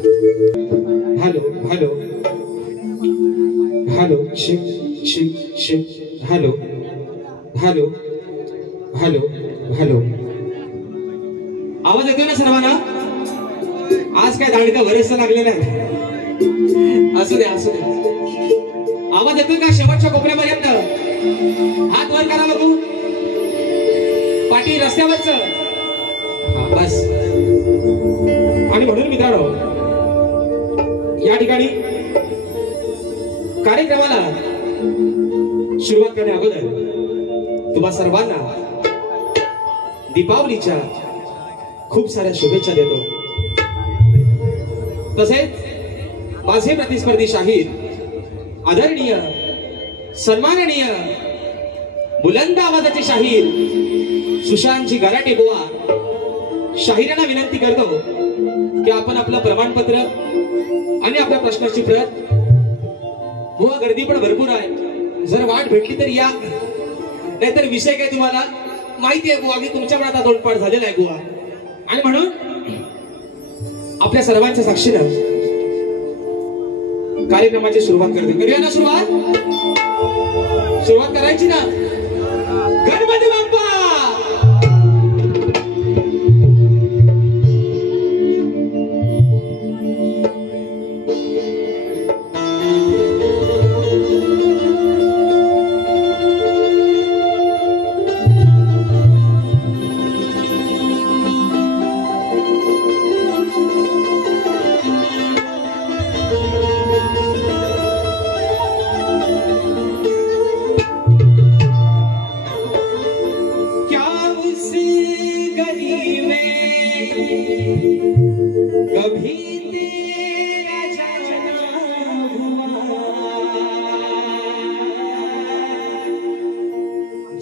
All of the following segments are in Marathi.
हॅलो हॅलो हॅलो शिक शिक शिक हॅलो हॅलो हॅलो हॅलो आवाज येतोय ना सर्वांना? आज काय दांडका बरेचसा लागलेला आहे. असू दे असू दे. आवाज येतोय का शेवटच्या कोपऱ्यापर्यंत? हात वर करा बघू. पाठी रस्त्यावरच बस. आणि म्हणून मित्रांनो या ठिकाणी कार्यक्रमाला सुरुवात करण्या अगोदर तुम्हा सर्वांना दीपावलीच्या खूप साऱ्या शुभेच्छा देतो. तसेच माझे प्रतिस्पर्धी शाहीर आदरणीय सन्माननीय बुलंद आवाजाचे शाहीर सुशांतजी गराटे बुवा शाहिरांना विनंती करतो की आपण आपलं प्रमाणपत्र आणि आपल्या प्रश्नाची प्रत. बुवा गर्दी पण भरपूर आहे, जर वाट भेटली तर या, नाहीतर विषय काय तुम्हाला माहिती आहे बुवा की तुमच्याकडे आता तोंडपाठ झालेला आहे बुवा. आणि म्हणून आपल्या सर्वांच्या साक्षीनं कार्यक्रमाची सुरुवात करते. करूया ना सुरुवात? सुरुवात करायची ना. गणपती बाप्पा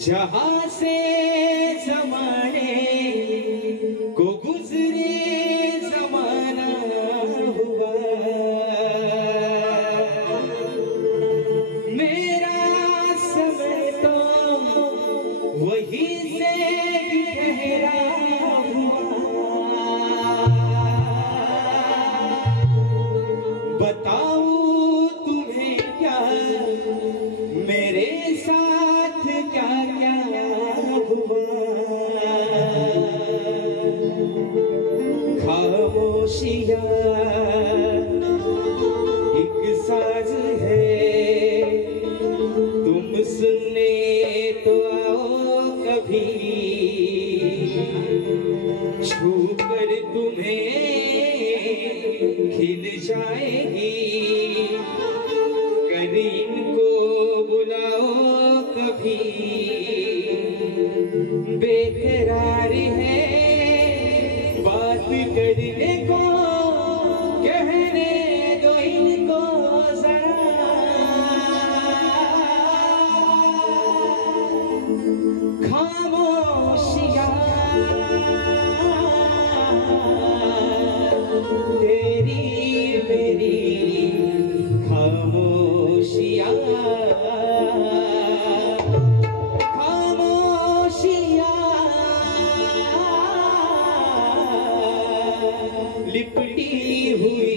जहां से जमाने को गुजरे जमाना हुआ, मेरा समय तो वही से गहरा हुआ। बताऊं तुम्हें क्या मेरे साथ क्या क्या हुआ। खामोशियां एक साज है, तुम सुनने तो आओ कभी, छू कर तुम्हें खिल जाएगी, करीन को बुलाओ कभी। बेकरार है बात करने को, कहने दो इनको जरा। खामोशियां तेरी मेरी खामोशियां, लिपटी हुई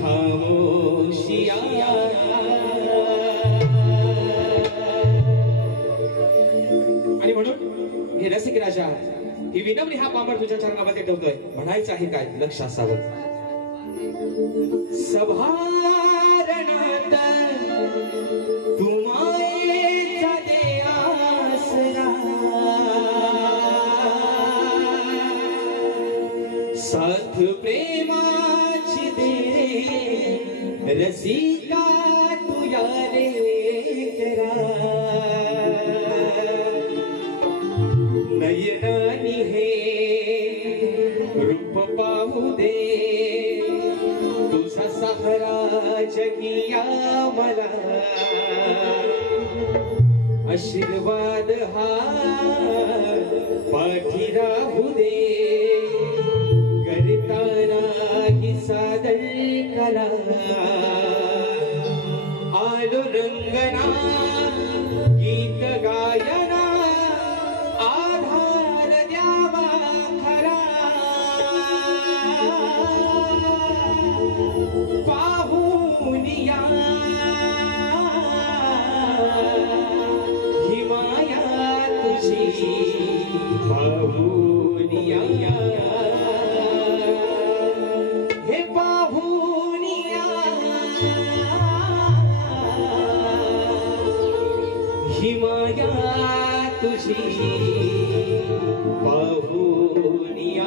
खामोशियां। आणि म्हणून हे रसिक राजा ही विनम्र हा पामर तुझ्या चरणामध्ये ठेवतोय. म्हणायचं आहे काय लक्ष असावं. सभारणात तुम्हाचा दे आसरा, साथ प्रेमाची दे रसिका तुया लेकरा. नयनानी हे रूप पाहू दे, तुझा सहारा जगिया मला. आशीर्वाद हा पाठी राहू दे, करताना ही सादर कला. आलो रंगना गीत गायना, आधार द्यावा खरा. हे पाहुनिया ही माया तुझी पाहुनिया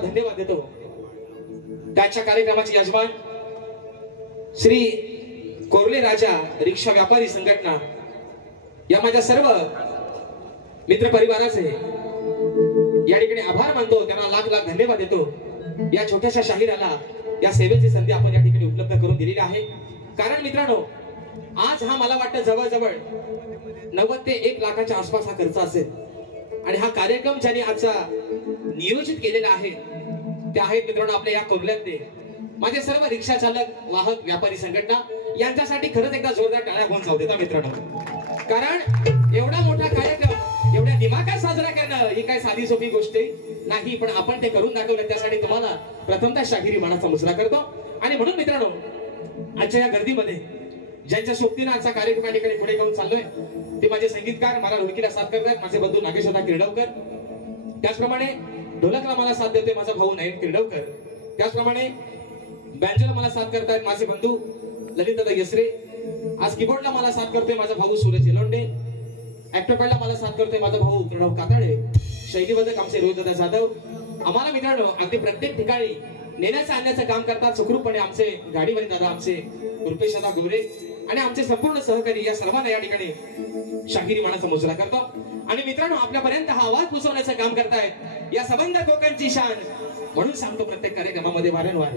धन्यवाद देतो। त्याच्या कार्यक्रमाचे यजमान श्री कोरले राजा रिक्षा व्यापारी संघटना या माझ्या सर्व मित्र परिवाराचे या ठिकाणी आभार मानतो, त्यांना लाख लाख धन्यवाद देतो। या छोट्याशा शाहिराला या सेवेची संधी आपण या ठिकाणी उपलब्ध करून दिलेली आहे। कारण मित्रांनो, आज हा मला वाटतं जवळजवळ 90 ते 1 लाखाच्या आसपास हा खर्च असेल आणि हा कार्यक्रम ज्यांनी आजचा नियोजित केलेला आहे ते आहेत मित्रांनो आपल्या या कोल्ह्यातले माझे सर्व रिक्षा चालक, वाहक, व्यापारी संघटना यांच्यासाठी खरंच एकदा जोरदार टाळ्या होऊन जाऊ देता मित्रांनो। कारण एवढा मोठा कार्यक्रम एवढ्या दिमागात साजरा करणं ही काय साधी सोपी गोष्ट नाही, पण आपण ते करून दाखवलं त्यासाठी तुम्हाला प्रथमतः शाहिरी मानाचा मुजरा करतो। आणि म्हणून मित्रांनो, आजच्या या गर्दीमध्ये ज्यांच्या सोबतीने आजचा कार्यक्रम या ठिकाणी पुढे घेऊन चाललोय ते माझे संगीतकार, मला ढोलकीला साथ करतात माझे बंधू नागेशदा किर्डवकर, त्याचप्रमाणे ढोलकला मला साथ देते माझा भाऊ नयन किर्डवकर, त्याचप्रमाणे बँजोला मला साथ करतात माझे बंधू ललितदादा यसरे, आज कीबोर्डला मला साथ करतोय माझा भाऊ सूरज इलोंडे, ऍक्टरपॅडला मला साथ करतोय माझा भाऊ प्रणव काताडे, शैलीबद्धक आमचे रोहितदादा जाधव। आम्हाला मित्रांनो अगदी प्रत्येक ठिकाणी नेण्याचं आणण्याचं काम करतात सुखरूपपणे आमचे गाडीवाले दादा, आमचे रुपेश दादा गोरे आणि आमचे संपूर्ण सहकारी या सर्वांना या ठिकाणी शाहिरी मानाचा मुजरा करतो. आणि मित्रांनो, आपल्यापर्यंत हा आवाज पोहोचवण्याचं काम करतायत या सबंध कोकणची शान. म्हणून सांगतो प्रत्येक कार्यक्रमामध्ये वारंवार,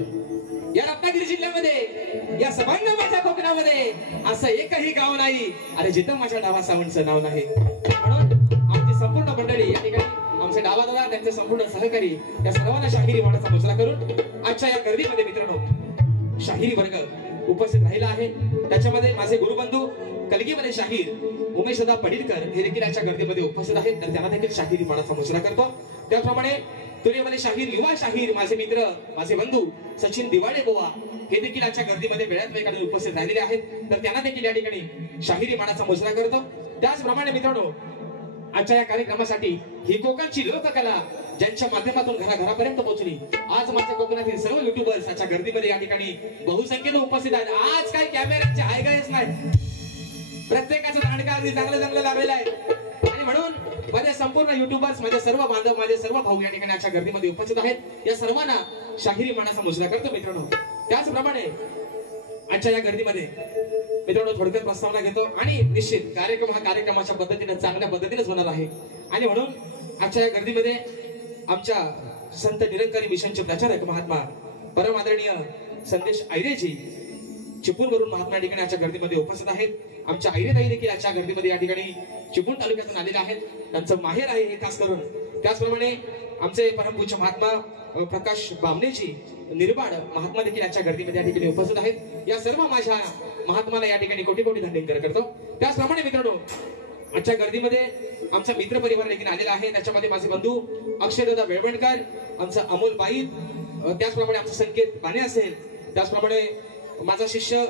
या रत्नागिरी जिल्ह्यामध्ये, या सबंध माझ्या कोकणामध्ये असं एकही गाव नाही अरे जिथं माझ्या डावा सावंतचं नाव नाही. म्हणून आमची संपूर्ण मंडळी या ठिकाणी, आमचे डावा दादा, त्यांचे संपूर्ण सहकारी, या सर्वांना शाहिरी मानाचा मुजरा करून आजच्या या गर्दीमध्ये मित्रांनो शाहिरी वर्ग उपस्थित राहिला आहे. त्याच्यामध्ये माझे गुरुबंधू कलगीमध्ये शाहीर उमेशदा पडिलकर हे देखील आजच्या गर्दीमध्ये उपस्थित आहेत, तर त्यांना देखील शाहिरी मानाचा मुजरा करतो. त्याचप्रमाणे तुरेमध्ये शाहीर, युवा शाहीर माझे मित्र, माझे बंधू सचिन दिवाळे गोवा हे देखील आजच्या गर्दीमध्ये वेळात वेळ उपस्थित राहिलेले आहेत, तर त्यांना देखील या ठिकाणी शाहिरी मानाचा मुजरा करतो. त्याचप्रमाणे मित्रांनो, आजच्या या कार्यक्रमासाठी ही कोकणची लोककला ज्यांच्या माध्यमातून घराघरापर्यंत पोहोचली, आज माझ्या कोकणातील सर्व युट्यूबर्स आजच्या गर्दीमध्ये या ठिकाणी बहुसंख्येने उपस्थित आहेत. आज काही कॅमेऱ्याचे हायगायच नाही, प्रत्येकाचं दांडका अगदी चांगलं लावलेलं आहे. आणि म्हणून माझे संपूर्ण युट्यूबर्स, माझे सर्व बांधव, माझे सर्व भाऊ या ठिकाणी आजच्या गर्दीमध्ये उपस्थित आहेत. या सर्वांना शाहिरी मानाचा मुजरा करतो मित्रांनो. त्याचप्रमाणे आजच्या या गर्दीमध्ये मित्रांनो थोडक्यात प्रस्तावना घेतो आणि निश्चित कार्यक्रम हा कार्यक्रमाच्या पद्धतीने चांगल्या पद्धतीनेच होणार आहे. आणि म्हणून आजच्या या गर्दीमध्ये आमच्या संत निरंकारी मिशनचे प्रचारक महात्मा परम आदरणीय संदेश ऐरेजी चिपळूणवरून महात्मा या ठिकाणी आजच्या गर्दीमध्ये उपस्थित आहेत. आमच्या ऐरेताई देखील आजच्या गर्दीमध्ये या ठिकाणी चिपळूण तालुक्यातून आलेले आहेत, त्यांचं माहेर आहे हे खास करून. त्याचप्रमाणे आमचे परमपूज्य महात्मा प्रकाश बामणेजी निर्बाड महात्मा देखील आजच्या गर्दीमध्ये या ठिकाणी उपस्थित आहेत. या सर्व माझ्या महात्माला या ठिकाणी कोटी कोटी धन्यवाद करतो. त्याचप्रमाणे मित्रांनो, आजच्या गर्दीमध्ये आमचा मित्र परिवार देखील आलेला आहे. त्याच्यामध्ये माझे बंधू अक्षयदादा बेळवणकर, आमचा अमोल बाईत, त्याचप्रमाणे आमचा संकेत बाणे असेल, त्याचप्रमाणे माझा शिष्य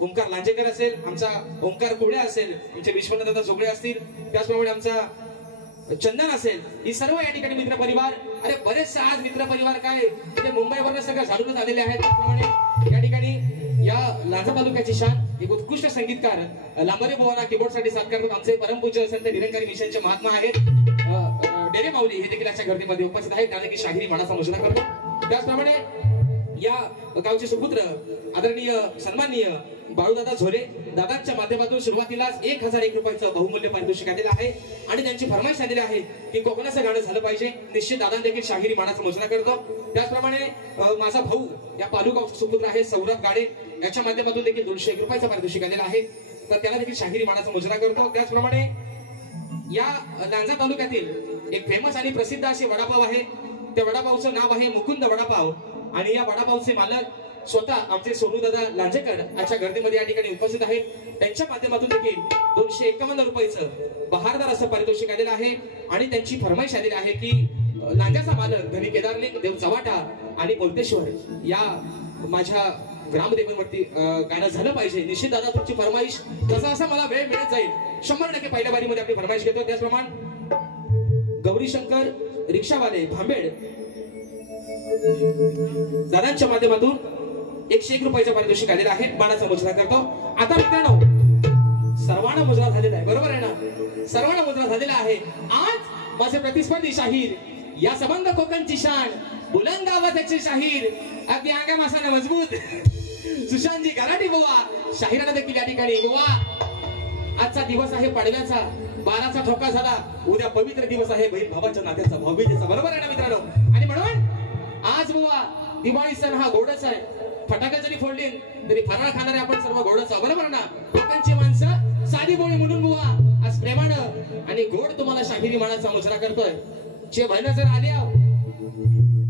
ओंकार लांजेकर असेल, आमचा ओंकार कोळे असेल, आमचे विश्वनाथदादा जोगळे असतील, त्याचप्रमाणे आमचा चंदन असेल. ही सर्व या ठिकाणी मित्र परिवार, अरे बरेचसे आज मित्र परिवार काय म्हणजे मुंबईवरून सगळं झाडूनच आलेले आहेत. त्याचप्रमाणे या ठिकाणी या लांजा तालुक्याची शान एक उत्कृष्ट संगीतकार लांबरे बुवाना कीबोर्डसाठी साथ करतात. आमचे परमपूज्य संत निरंकारी मिशनचे महात्मा आहेत डेरे माऊली हे देखील आजच्या गर्दीमध्ये उपस्थित आहेत, त्या देखील शाहिरी मानाचा मुजरा करतो. त्याचप्रमाणे या गावचे सुपुत्र आदरणीय सन्माननीय बाळूदादा झोले दादांच्या माध्यमातून सुरुवातीलाच 1001 रुपयाचं बहुमूल्य पारितोषिक आलेलं आहे आणि त्यांची फरमाईश आलेली आहे की कोकणाचं गाणं झालं पाहिजे. निश्चित दादा देखील शाहिरी मानाचा मुजरा करतो. त्याचप्रमाणे माझा भाऊ या पालू गावचा सुपुत्र आहे सौरभ गाडे, याच्या माध्यमातून देखील 201 रुपयाचं पारितोषिक आलेलं आहे, तर त्याला देखील शाहिरी मानाचा मुजरा करतो. त्याचप्रमाणे या लांजा तालुक्यातील एक फेमस आणि प्रसिद्ध असे वडापाव आहे, त्या वडापावचं नाव आहे मुकुंद वडापाव आणि या वडापावचे मालक स्वतः आमचे सोनू दादा लांजेकर आजच्या गर्दीमध्ये या ठिकाणी उपस्थित आहेत. त्यांच्या माध्यमातून देखील 251 रुपयाचं बहारदार असं पारितोषिक आलेलं आहे आणि त्यांची फरमाईश आलेली आहे की लांजाचा मालक धनी केदारलिंग देव चव्हाटा आणि बोलतेश्वर या माझ्या ग्रामदेवांवरती गाणं झालं पाहिजे. निश्चित दादा तुमची फरमाईश जसा असा मला वेळ मिळत जाईल 100% पहिल्या बारीमध्ये आपली फरमाईश घेतो. त्याचप्रमाणे गौरी शंकर रिक्षावाले भांबेड दादांच्या माध्यमातून 101 रुपयाचं पारितोषिक आलेलं आहे, मानाचा मुजरा करतो. आता मित्रांनो सर्वांना मुजरा झालेला आहे, बरोबर आहे ना, सर्वांना मुजरा झालेला आहे. आज माझे प्रतिस्पर्धी शाहीर, या सबंध कोकणची शान, बुलंद आवाजाचे शाहीर, अगदी आंगा मासाने मजबूत सुशांतजी गराटी बुवा शाहिरांना देखील या ठिकाणी बुवा. आजचा दिवस आहे पाडव्याचा, 12चा ठोका झाला, उद्या पवित्र दिवस आहे बहीण भावाच्या नात्याचा, भाऊबीजेचा, बरोबर आहे ना मित्रांनो. आणि म्हणून आज बुवा दिवाळी सण हा गोडच आहे, फटाके जरी फोडले तरी फराळ खाणारे आपण सर्व गोडच आहोत, बरोबर ना. कोकणची माणसं साधी बोळी म्हणून बुवा आज प्रेमानं आणि गोड तुम्हाला शाहिरी मानाचा मुजरा करतोय. जे बहिण जर आले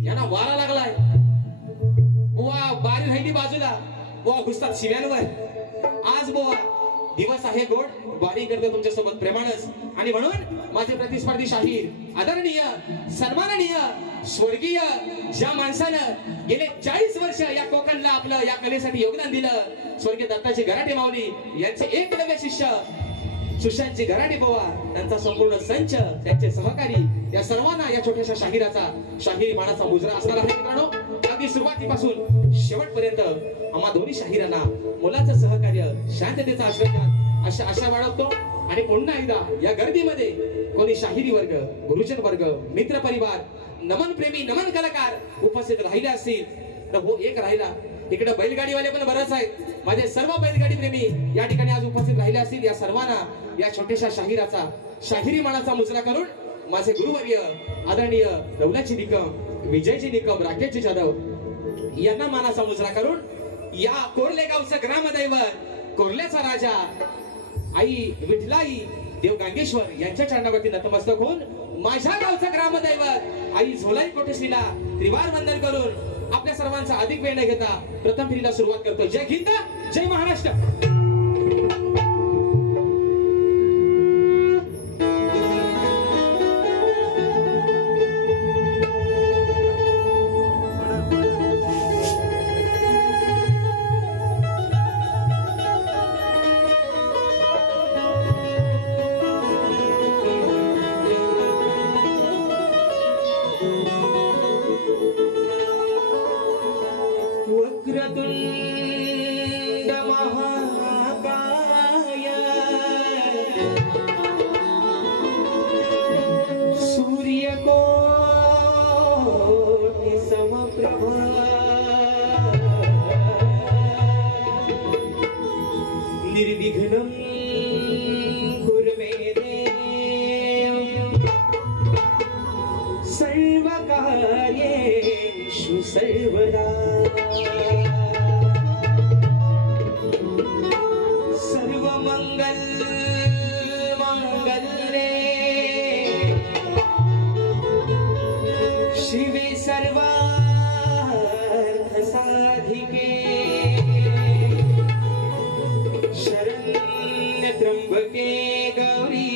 यांना वारा लागलाय बुवा, बारी राहिली बाजूला बुवा, घुसतात शिव्यांवर. आज बुवा दिवस आहे गोड, बारी करतो तुमच्या सोबत प्रेमानच. आणि म्हणून माझे प्रतिस्पर्धी शाहीर आदरणीय सन्माननीय स्वर्गीय ज्या माणसानं गेले 40 वर्ष या कोकणला आपलं या कलेसाठी योगदान दिलं, स्वर्गीय दत्ताजी गराटे माऊली यांचे एकलव्य शिष्य सुशांतजी गराटे बुवा, त्यांचा संपूर्ण संच, त्यांचे सहकारी, या सर्वांना या छोट्याशा शाहिराचा शाहिरी मानाचा मुजरा असणार आहे मित्रांनो. अगदी सुरुवातीपासून शेवटपर्यंत आम्हा दोन्ही शाहिरांना मुलाचं सहकार्य, शांततेचा आशीर्वाद आशा बाळगतो. आणि पुन्हा एकदा या गर्दीमध्ये कोणी शाहिरी वर्ग, गुरुजन वर्ग, मित्र परिवार, नमन प्रेमी, नमन कलाकार उपस्थित राहिले असतील तर हो एक राहिला इकडे बैलगाडीवाले पण बरंच आहेत. माझे सर्व बैलगाडी प्रेमी या ठिकाणी आज उपस्थित राहिले असतील. या सर्वांना या छोट्याशा शाहिराचा शाहिरी मानाचा मुजरा करून माझे गुरुवर्य आदरणीय दौलतजी निकम, विजयजी निकम, राकेशजी जाधव यांना मानाचा मुजरा करून या कोर्ले गावचं ग्रामदैवत कोर्ल्याचा राजा आई विठलाई देव गांगेश्वर यांच्या चरणावरती नतमस्तक होऊन माझ्या गावचं ग्रामदैवत आई झोलाई कोटेश्रीला त्रिवार वंदन करून आपल्या सर्वांचा अधिक वेळ न घेता प्रथम फेरीला सुरुवात करतो. जय हिंद, जय महाराष्ट्र. वक्रतुंड महाकाय सूर्यकोटि समप्रभा निर्विघ्नं कुरु मे देव सर्वकार्येषु सर्वदा सर्वमंगल मंगले शिवे सर्वार्थ साधिके शरण्य त्र्यंबके गौरी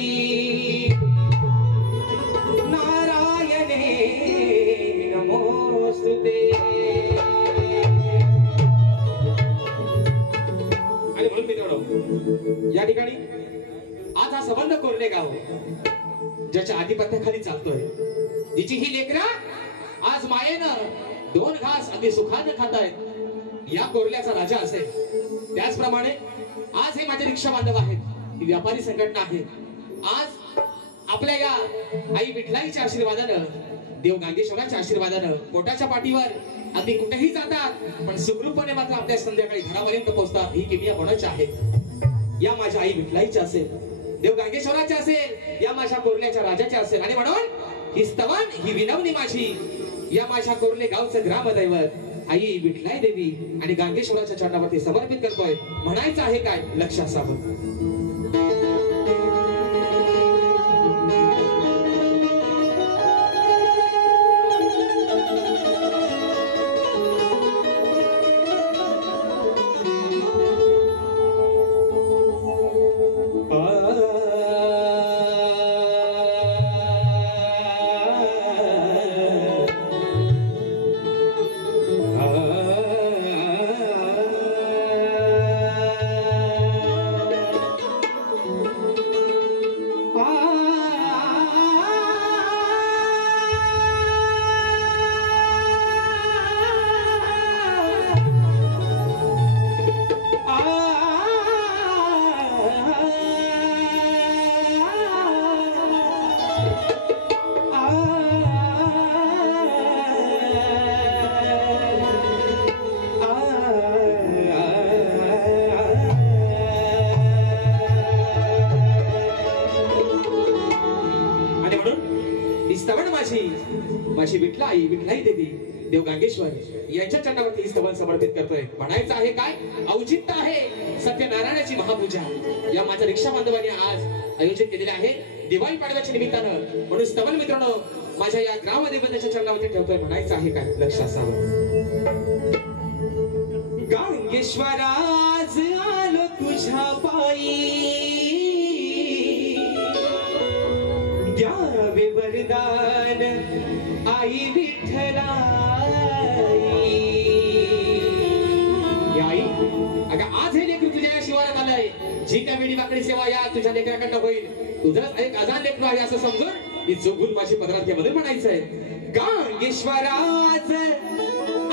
नारायणे नमोस्तुते. या ठिकाणी आज हा संबंध कोर्ले गाव ज्याच्या आधिपत्याखाली चालतोय, जिची ही लेकरा आज मायेनं दोन घास अगदी सुखाने खात आहेत, या कोर्ल्याचा राजा असेल. त्याचप्रमाणे आज हे माझे रिक्षा बांधव आहेत, ही व्यापारी संघटना आहे. आज आपल्या या आई विठलाईच्या आशीर्वादानं, देव गांगेश्वराच्या आशीर्वादानं पोटाच्या पाठीवर अगदी कुठेही जातात, पण सुखरूपपणे मात्र आपल्या संध्याकाळी घरापर्यंत पोहोचतात. ही किमया कोणाची आहे? या माझ्या आई विठलाईची असेल, देव गांगेश्वराची असेल, या माझ्या कोर्ल्याच्या राजाची असेल. आणि म्हणून ही स्तवन, ही विनवणी माझी या माझ्या कोर्ले गावचं ग्रामदैवत आई विठलाई देवी आणि गांगेश्वराच्या चरणावरती समर्पित करतोय. म्हणायचं आहे काय? लक्ष असावं. माझी विठलाई देवी देव गांगेश्वर यांच्या चरणावरती स्तवन समर्पित करतोय. म्हणायचं आहे काय? औचित्य आहे सत्यनारायणाची महापूजा या माझ्या रिक्षा बांधवांनी आज आयोजित केलेले आहे दिवाळी पाडव्याच्या निमित्तानं. म्हणून स्तवन मित्रांनो माझ्या या ग्रामदेवतेच्या चरणावरती ठेवतोय. म्हणायचं आहे काय? लक्ष असावं. गांगेश्वराज आलो तुझ्या पायी द्यावे वरदान आई विठ्ठलाई. आई अगं आज हे लेकरू तुझ्या या शिवारात आलंय. जी काय वेळी वाकडी सेवा या तुझ्या लेकराकडनं होईल. तुझं एक अजान लेकरू आहे असं समजून ही चुकून माझी पदरात म्हणायचंय. गांगेश्वराज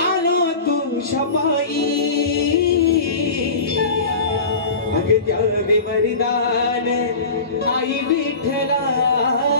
आलो तुझ्या पायी अगं द्यावे वरदान आई विठ्ठलाई.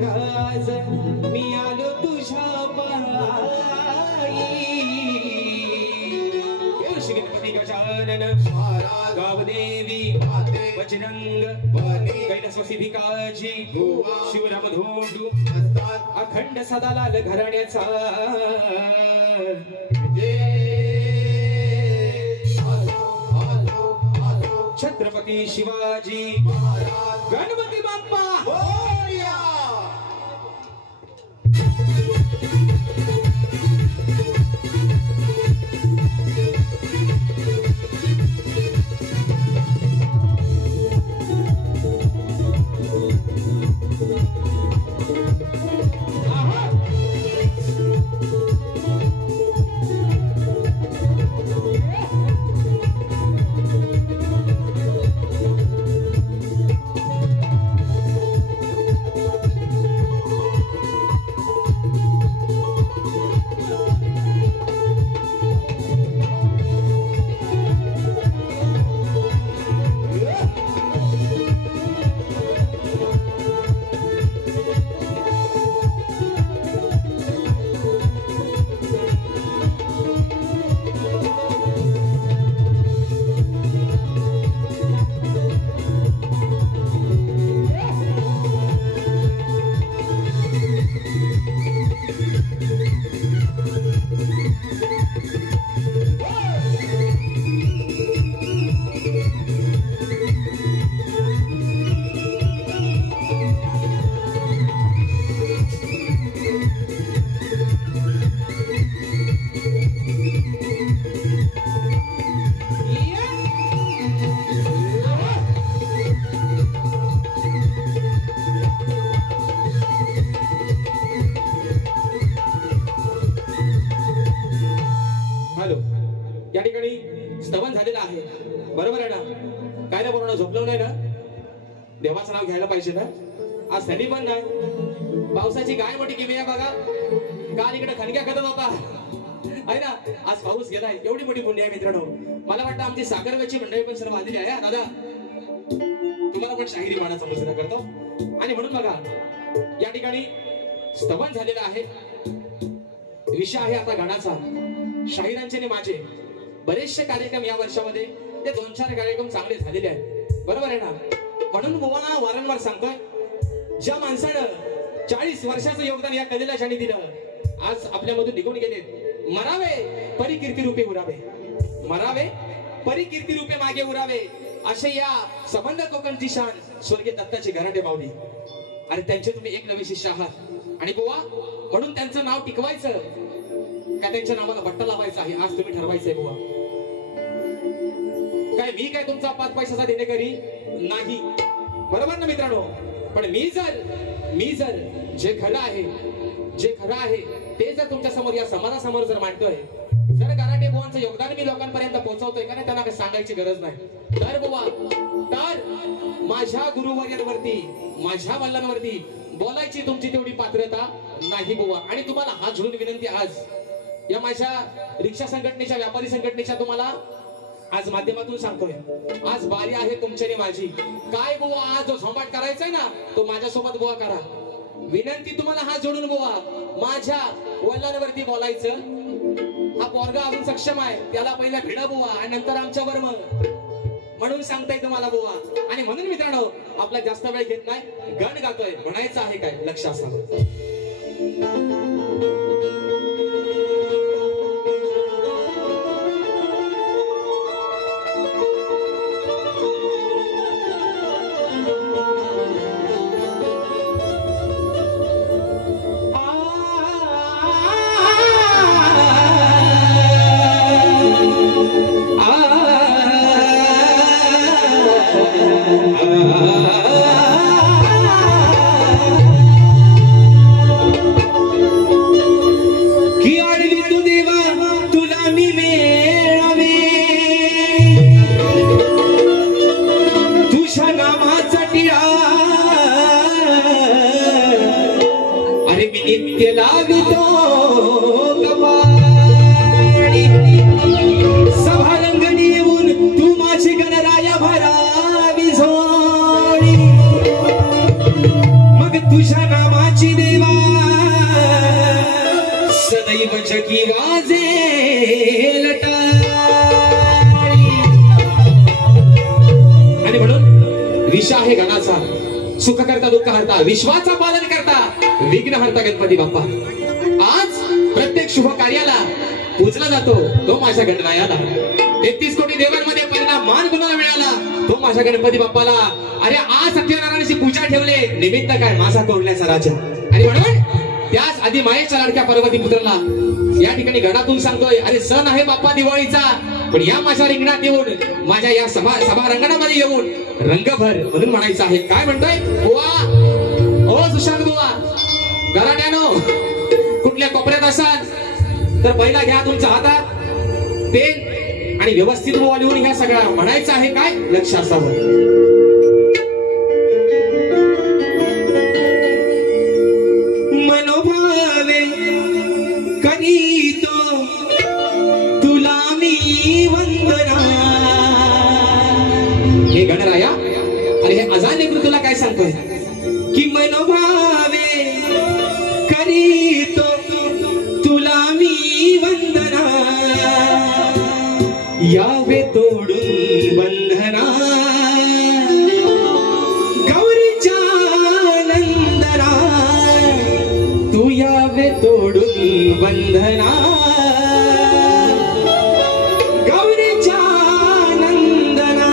आज मी आलो तुझ्या पायी गणपती गजानन गावदेवी बजरंग कैलासवासी भिकाजी शिवराम धोंडू अखंड सदालाल घराण्याचा छत्रपती शिवाजी गणपती बाप्पा या ठिकाणी स्तवन झालेलं आहे, बरोबर आहे ना? काय ना पूर्ण झोपलो नाही ना? देवाचं नाव घ्यायला पाहिजे ना? आज थंडी पण नाही, पावसाची काय मोठी किमी आहे बघा. काल इकडे खणक्या खतत होता आहे ना, आज पाऊस गेलाय. एवढी मोठी पुण्य आहे मित्रांनो. मला वाटतं आमची साखरवेची मंडळी पण सर्व आलेली आहे. दादा तुम्हाला पण शाहिरी मानाचा मुजरा करतो. आणि म्हणून बघा या ठिकाणी स्तवन झालेलं आहे. विषय आहे आता गाण्याचा. शाहिरांचे आणि माझे बरेचसे कार्यक्रम या वर्षामध्ये ते 2-4 कार्यक्रम चांगले झालेले आहेत, बरोबर आहे ना? म्हणून बुवांना वारंवार सांगतोय, ज्या माणसानं 40 वर्षाचं योगदान या कलेला ज्यांनी दिलं, आज आपल्यामधून निघून गेले. मरावे परी कीर्ती रूपे उरावे, मरावे परी कीर्ती रूपे मागे उरावे, असे या संबंध कोकणची शान स्वर्गीय दत्ताची घराटे माऊली. आणि त्यांचे तुम्ही एक नवे शिष्य आहात. आणि बुवा म्हणून त्यांचं नाव टिकवायचं का त्यांच्या नावाला बट्टा लावायचं आहे, आज तुम्ही ठरवायचंय बुवा. काय मी काय तुमचा 5 पैशाचा देणेकरी नाही, बरोबर ना मित्रांनो? पण मी जर जे खरं आहे ते जर तुमच्या समोर या समाजासमोर जर मांडतोय, जर गराटे बुवांचं योगदान मी लोकांपर्यंत पोहोचवतोय का नाही, त्यांना काही सांगायची गरज नाही. तर बुवा तर माझ्या गुरुवर्यांवरती, माझ्या वल्लांवरती बोलायची तुमची तेवढी पात्रता नाही बुवा. आणि तुम्हाला हात जोडून विनंती, आज या माझ्या रिक्षा संघटनेच्या, व्यापारी संघटनेच्या तुम्हाला आज माध्यमातून सांगतोय, आज बारी आहे तुमची आणि माझी. काय बुवा आज जो झोंबाट करायचा आहे ना, तो माझ्यासोबत बुवा करा. विनंती तुम्हाला हात जोडून बुवा, माझ्या वल्लांवरती बोलायचं. हा पोरगा अजून सक्षम आहे, त्याला पहिला भिडा बुवा आणि नंतर आमच्या वर्म, म्हणून सांगताय तुम्हाला बुवा. आणि म्हणून मित्रांनो आपला जास्त वेळ घेत नाही, गण गातोय, म्हणायचं आहे काय लक्ष असावं. सुख करता दुःख हरता, विश्वाचा पालन करता, विघ्न हरता गणपती बाप्पा. आज प्रत्येक शुभ कार्याला पूजला जातो तो माझ्या गणरायाला. 33 कोटी देवांमध्ये पहिला मान कुणाला मिळाला, तो माझ्या गणपती बाप्पाला. अरे आज सत्यनारायणाची पूजा ठेवले, निमित्त काय माझा कोरण्याचा राजा. आणि म्हणून त्याच आधी मायेच्या लाडक्या पार्वती पुत्राला या ठिकाणी गणातून सांगतोय, अरे सण आहे बाप्पा दिवाळीचा, पण या माझ्या रिंगणात येऊन, माझ्या या सभा रंगणामध्ये येऊन रंगभर म्हणून म्हणायचं आहे. काय म्हणतोय बुवा? ओ सुशांत बुवा, गराट्यानो कुठल्या कोपऱ्यात असाल तर पहिला घ्या तुमच्या हातात पेन आणि व्यवस्थित बुवा लिहून घ्या. सगळा म्हणायचं आहे काय लक्ष असावं. मनोभावे करीतो तुला मी वंदना. हे गणराया आणि हे अजान तुला काय सांगतोय की मनोभावे करीतो तुला मी वंदना, यावे तोडून बंधना गौरीच्या नंदना, तू यावे तोडून वंदना गौरीच्या नंदना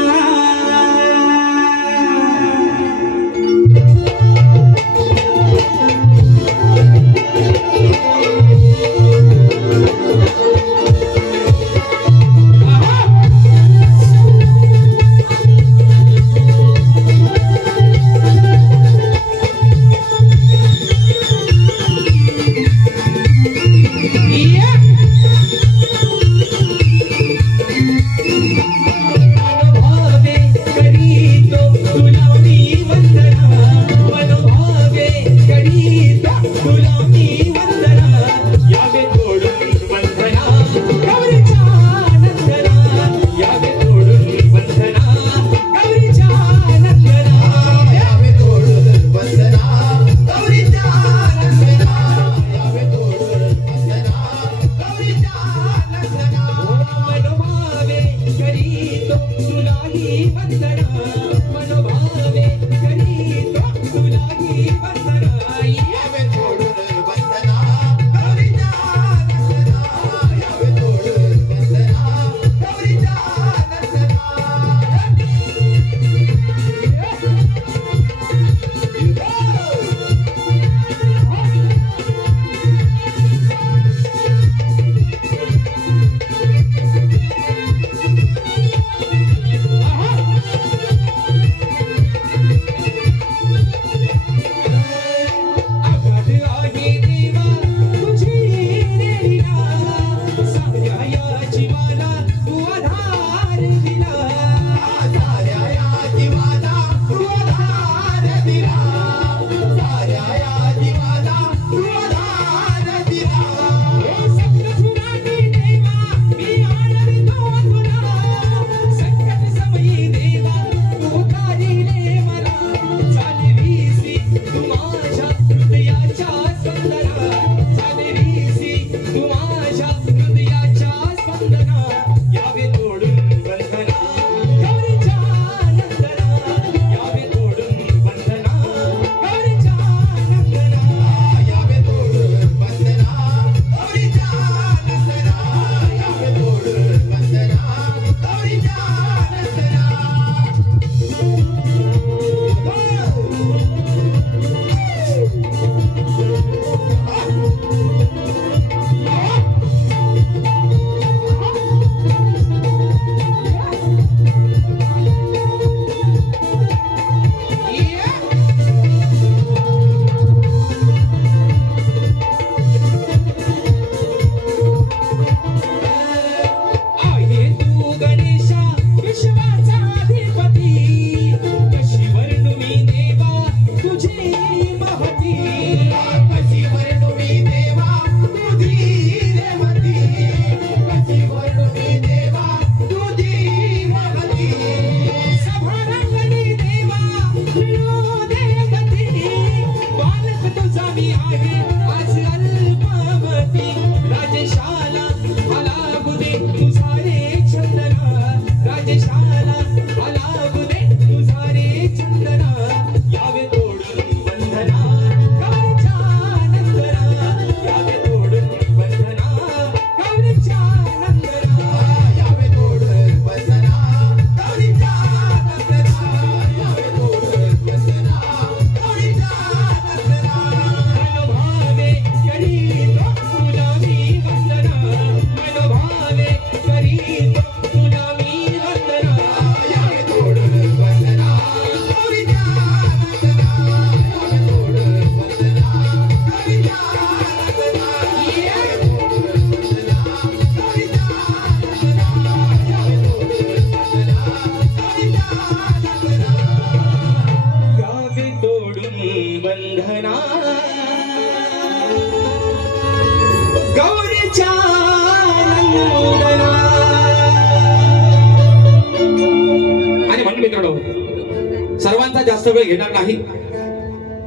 सर्वांचा जास्त वेळ घेणार नाही.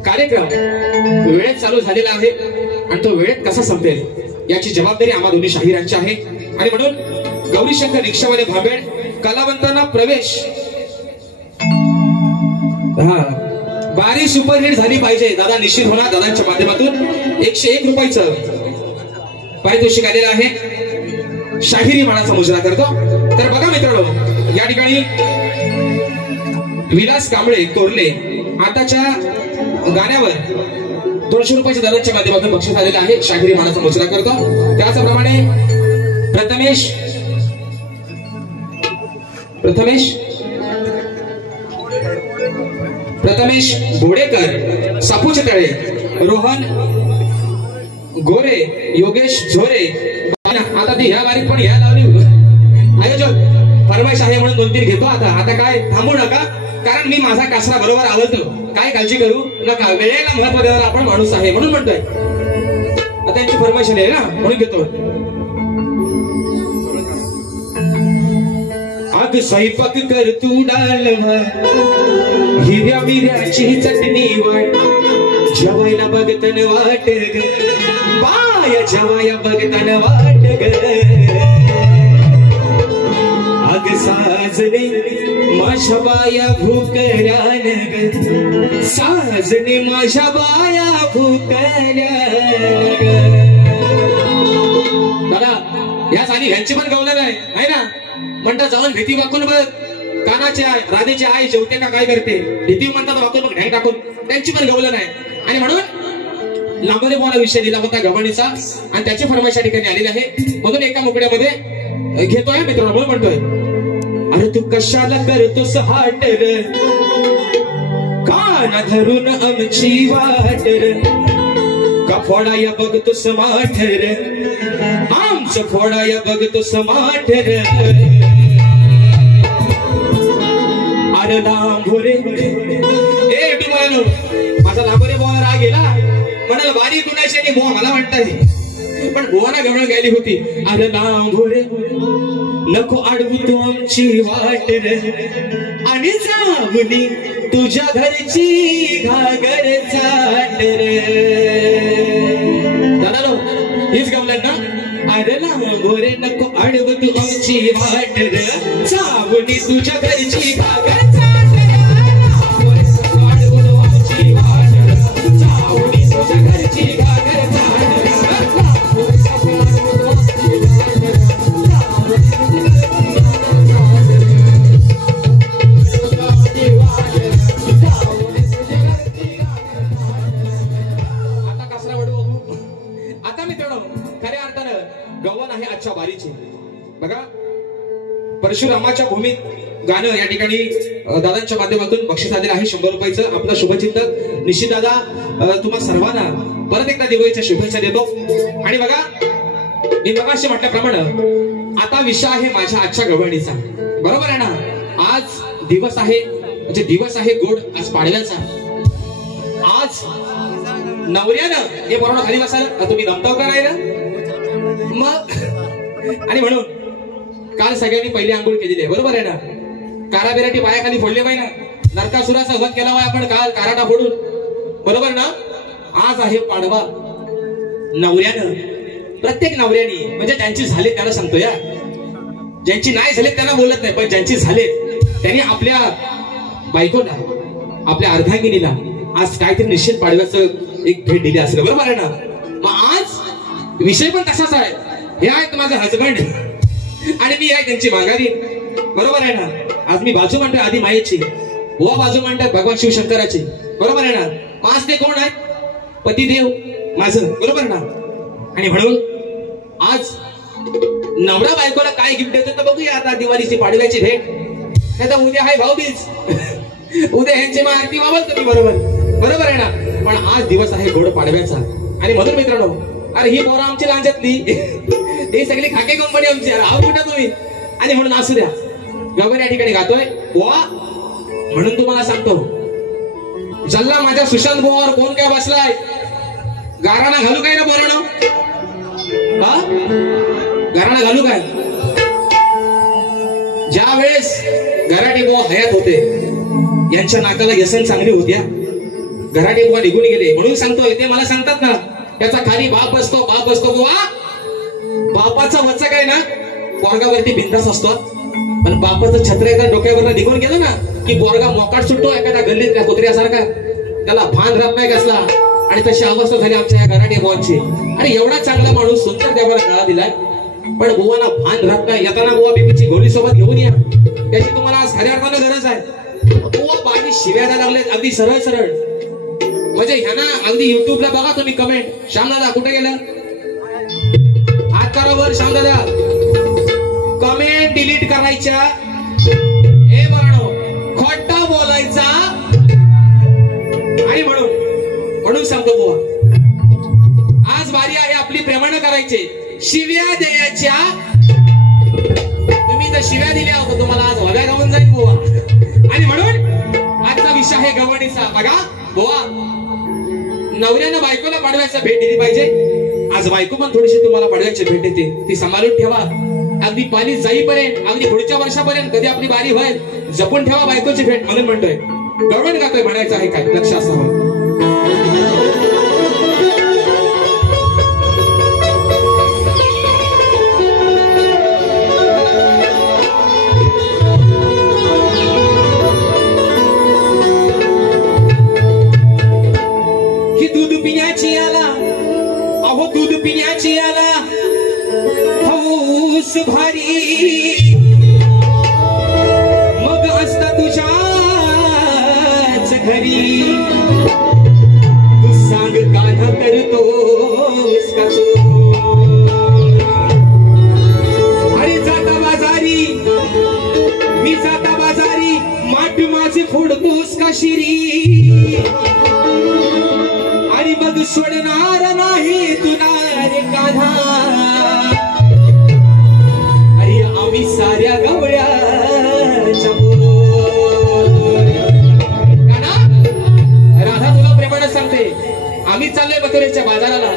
कार्यक्रम वेळेत चालू झालेला आहे आणि तो वेळेत कसा संपेल याची जबाबदारी आम्हा दोन्ही शाहिरांची आहे. आणि म्हणून गौरीशंकर रिक्षावाले भांबेड कलावंतांना प्रवेश बारी सुपरहिट झाली पाहिजे. दादा निश्चित होणार दादांच्या माध्यमातून 101 रुपयाचं पारितोषिक आलेलं आहे, शाहिरी मानाचा मुजरा करतो. तर बघा मित्रांनो, या ठिकाणी विलास कांबळे कोरले आताच्या गाण्यावर 200 रुपयाच्या दराच्या माध्यमातून बक्षीस आलेलं आहे, शाहिरी मानाचा मुजरा करतो. त्याचप्रमाणे प्रथमेश बोडेकर सापूचे तळे, रोहन गोरे, योगेश झोरे. आता ती ह्या बारीक पण ह्या लावली आयोजक फरमाईश आहे म्हणून 2-3 घेतो. आता काय थांबू नका, कारण मी माझा कासरा बरोबर आवडतो, काय काळजी करू नका. वेळेला महत्व देणारा आपण माणूस आहे म्हणून म्हणतोय. आता यांची फरमाईश आहे ना म्हणून घेतो. आग स्वयंपाक कर तू डालवर, हिरव्या मिऱ्याची चटणी वाट, जेवायला बघतन वाट ग बाया, जेवाया बघतन वाट ग. आग साजने माझ्या बाया भूकऱ्यान ग, साजने माझ्या बाया भूकऱ्यान ग. दादा या साली ह्यांची पण गवलर आहे ना. म्हणतात जाऊन भीती वाकून बघ, कानाची आहे राधेची आई जेवते का काय करते, भीती म्हणतात वाकून बघ, ढॅक टाकून. त्यांची पण गवलन आहे. आणि म्हणून लांबरे बोला विषय दिला होता गव्हाणीचा, आणि त्याची फरमाईश या ठिकाणी आलेली आहे. म्हणून एका मुकड्यामध्ये घेतोय मित्रांनो, म्हणून म्हणतोय. अरे तू कशाला करतोस हाटर, कान धरून आमची वाटर, का फोडाया बघतोस माठर, आमचं फोडाया बघतोस माठर. अरे लांबोरे ए टुमानो, माझा लांबोरे बोला राग गेला, म्हणाला बारी कुणाशी आणि बोवा मला म्हणताय, पण बोवाना गवळण गायली होती. अरे लांबोरे नको अडवू तू आमची वाटर, आणि जाऊनी तुझ्या घरची घागर चाटर. दादा हीच गवलन ना. अरे लांबोरे नको अडवू तू आमची वाटर, जाऊनी तुझ्या घरची घागर चाटर. गव्हाण आहे आजच्या बारीचे. बघा परशुरामाच्या भूमीत गाणं या ठिकाणी दादांच्या माध्यमातून बक्षीस आलेलं आहे 100 रुपयाचं. आपला शुभचिंतक निश्चित दादा तुम्हा सर्वांना परत एकदा दिवाळीच्या शुभेच्छा देतो. आणि बघा मी मगाशी म्हटल्याप्रमाणे आता विषय आहे माझ्या आजच्या गव्हाणीचा, बरोबर आहे ना. आज दिवस आहे, म्हणजे दिवस आहे गोड आज पाडव्याचा. आज नवऱ्यानं हे बरोबर खाली बसायला तुम्ही दमताव का नाही ना मग. आणि म्हणून काल सगळ्यांनी पहिली आंघोळ केलेली आहे, बरोबर आहे ना. काराबिराटी पायाखाली फोडले पाहिजे ना, नरकासुराचा वध केला पाहिजे आपण काल काराटा फोडून, बरोबर ना. आज आहे पाडवा. नवऱ्यानं, प्रत्येक नवऱ्यानी, म्हणजे ज्यांची झाले त्यांना सांगतो या, ज्यांची नाही झाले त्यांना बोलत नाही, पण ज्यांची झाले त्यांनी आपल्या बायकोला, आपल्या अर्धांगिनीला आज काहीतरी निश्चित पाडव्याचं एक भेट दिली असेल, बरोबर आहे ना. मग आज विषय पण तसाच आहे. हे आहेत माझं हजबंड आणि मी आहे त्यांची माघारी, बरोबर आहे ना. आज मी बाजू म्हणतोय आधी मायेची, व बाजू म्हणतात भगवान शिवशंकराची, बरोबर आहे ना. आज ते कोण आहे, पतिदेव माझं, बरोबर ना. आणि म्हणून आज नवरा बायकोला काय गिफ्ट देतो तर बघूया आता दिवाळीची पाडव्याची भेट. नाही तर उद्या आहे भाऊबीज, उद्या ह्यांची आरती वावल तुम्ही, बरोबर आहे ना. पण आज दिवस आहे गोड पाडव्याचा. आणि म्हणून मित्रांनो, अरे ही पोरं आमची लांजातली, ही सगळी खाके कंपनी आमची, अरे आव कुठं तुम्ही. आणि म्हणून असू द्या, गवर या ठिकाणी गातोय वा. म्हणून तुम्हाला सांगतो, जल्ला माझ्या सुशांत बोवावर कोण काय बसलाय, गाराणा घालू काय ना पोरांनो, गाराणा घालू काय. ज्या वेळेस गराटे बुवा हयात होते, यांच्या नाकाला व्यसन चांगली होत्या, गराटे बुवा निघून गेले. म्हणून सांगतोय, ते मला सांगतात ना, त्याचा खाली बाप असतो बुवा. बापाचा वच्चा काय ना पोरगावरती बिंदास असतो, पण बापाचं छत्र एका डोक्यावर निघून गेलं ना की पोरगा मोकाट सुटतो एखाद्या गल्लीतल्या कुत्र्यासारखा. त्याला भान राहत नाही कसला. आणि तशी अवस्था झाली आमच्या या गराटे बुवांची. आणि एवढा चांगला माणूस सुंदर देवाला गळा दिलाय, पण बुवाला भान राहत नाही. येताना बुवा बीपीची गोळी सोबत घेऊन या, त्याची तुम्हाला आज खऱ्या अर्थानं गरज आहे. बुवा बाजी शिव्या द्यायला लागले अगदी सरळ सरळ. म्हणजे ह्यांना अगदी युट्यूबला बघा तुम्ही कमेंट, श्यामदादा कुठे गेलं, हात करा वर. श्यामदादा कमेंट डिलीट करायच्या, हे म्हणून खोटा बोलायचा. आणि म्हणून सांगतो बुवा, आज बारी आहे आपली प्रेमानं करायचे, शिव्या द्यायच्या. तुम्ही तर शिव्या दिल्या होत्या, तुम्हाला आज वव्या गावून जाईल बुवा. आणि म्हणून आजचा विषय आहे गवणीचा. बघा बुवा, नवऱ्यानं बायकोला पाडव्याचा भेट दिली पाहिजे. आज बायको पण थोडीशी तुम्हाला पाडव्याची भेट देते, ती सांभाळून ठेवा. अगदी पाणी जाईपर्यंत, अगदी पुढच्या वर्षापर्यंत, कधी आपली बारी होईल जपून ठेवा बायकोची भेट. म्हणून म्हणतोय, गवण गातोय म्हणायचं आहे काय, लक्ष असावं. पिण्याची आला, अहो दूध पिण्याची आला हौस भारी. मग असता तुझ्याच घरी, तू सांग कान्हा करतोस का तू. अरे जाता बाजारी, मी जाता बाजारी, माठ माझे फोडतोस का शिरी. आणि मग सोडणार नाही तुला रे कान्हा. अरे आम्ही साऱ्या गवळ्याच्या कान्हा. राधा तुला प्रेमानं सांगते, आम्ही चाललोय मथुरेच्या बाजाराला,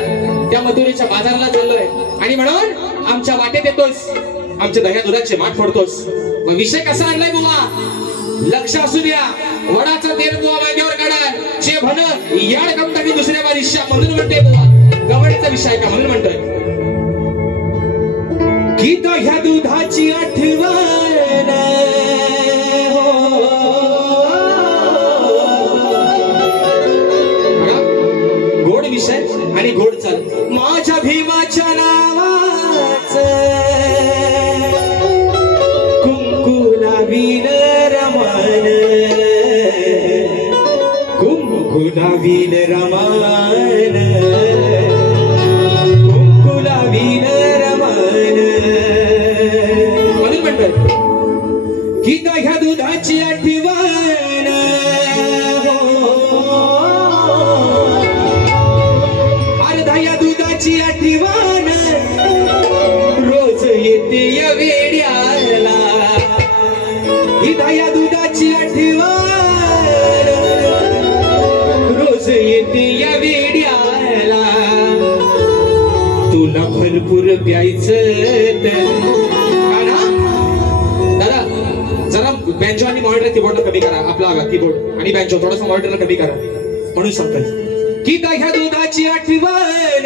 त्या मथुरेच्या बाजाराला चाललोय. आणि म्हणून आमच्या वाटेत येतोस, आमच्या दह्या दुधाचे माठ फोडतोस. मग विषय कसा आणलाय बुवा, लक्ष असू द्या. वडाचं तेल बुवा मांडीवर काढा, जे भन याड कमटाकी दुसऱ्या बारीशा. म्हणून म्हणते बुवा गवळीचा विषय का, म्हणून म्हणतोय की ह्या दुधाची आठवण गोड विषय आणि गोड चाल. माझ्या भीमाच्या नावाच कुंकू लावीन रमण, कुंकू लावीन रमण, कुंकू लावीन रमण. म्हणून म्हणतात की ह्या दुधाची आठवण अर्धा या दुधाची आठवण रोज येते या वेड्याला. ही दह्या दुधाची आठवण रोज येते या वेड्याला. तुला भरपूर प्यायचं काना. दादा जरा बँजो आणि मॉनिटर कीबोर्ड कमी करा, आपला कीबोर्ड आणि बँजो थोडासा मॉनिटर कमी करा. म्हणून सांगतोय की दह्या दुधाची आठवण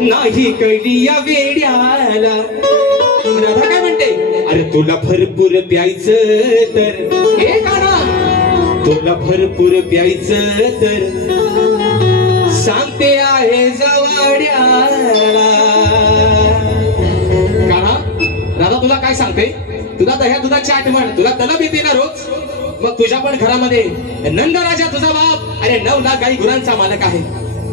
नाही कळली या वेड्याला. राधा काय म्हणते, अरे तुला भरपूर प्यायचं तर, हे काना तुला भरपूर प्यायचं तर सांगते आहे जवाड्याला. काना राधा तुला काय सांगते, तुला दह्या दुधाची आठवण, तुला तलब येते ना रोज. मग तुझ्या पण घरामध्ये नंदराजा तुझा बाप अरे 9 लाख गाई गुरांचा मालक आहे.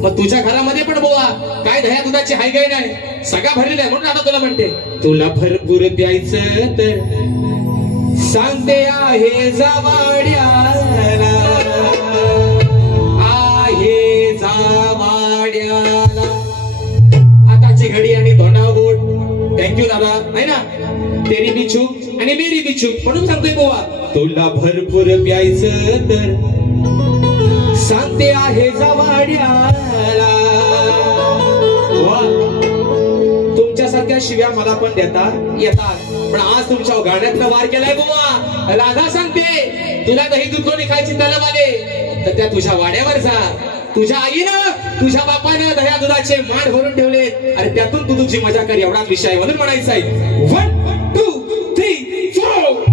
मग तुझ्या घरामध्ये पण बोवा काय दह्या दुधाची हाय गाय नाही, सगळा भरलेला आहे. म्हणून आता तुला म्हणते तुला भरपूर प्यायचं तर सांगते आहे जावाड्याला, आहे जावाड्याला. आताची घडी आणि धोंडा बोट. थँक्यू दादा, आहे ना. तेरी बी चूक आणि मेरी बी चूक. म्हणून सांगतोय बोवा तुला भरपूर प्यायचं तर सांगते आहे जावाड्याला. तुमच्यासारख्या शिव्या मला पण देता येतात, पण आज तुमच्या गाण्यातनं वार केलाय बुवा. राधा सांगते तुला दही दूध कोणी खायची तलब आले तर त्या तुझ्या वाड्यावर जा. तुझ्या आईनं तुझ्या बापानं दह्या दुधाचे माठ भरून ठेवले, अरे त्यातून तू तुझी मजा कर. एवढाच विषय म्हणून म्हणायचा आहे 1 2 3 4.